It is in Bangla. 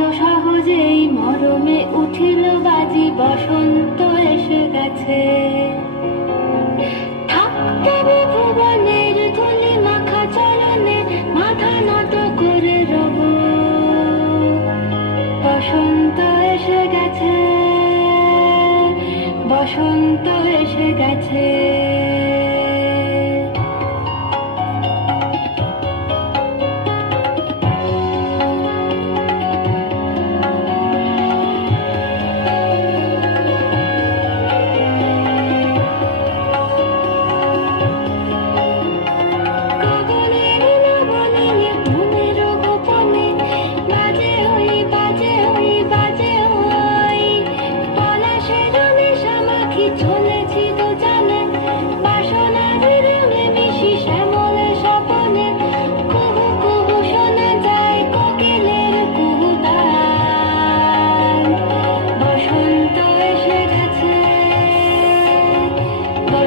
গেল সহজেই মরমে উঠিল বাজি বসন্ত এসে গেছে। বসন্ত এসে গেছে বসন্ত এসে গেছে।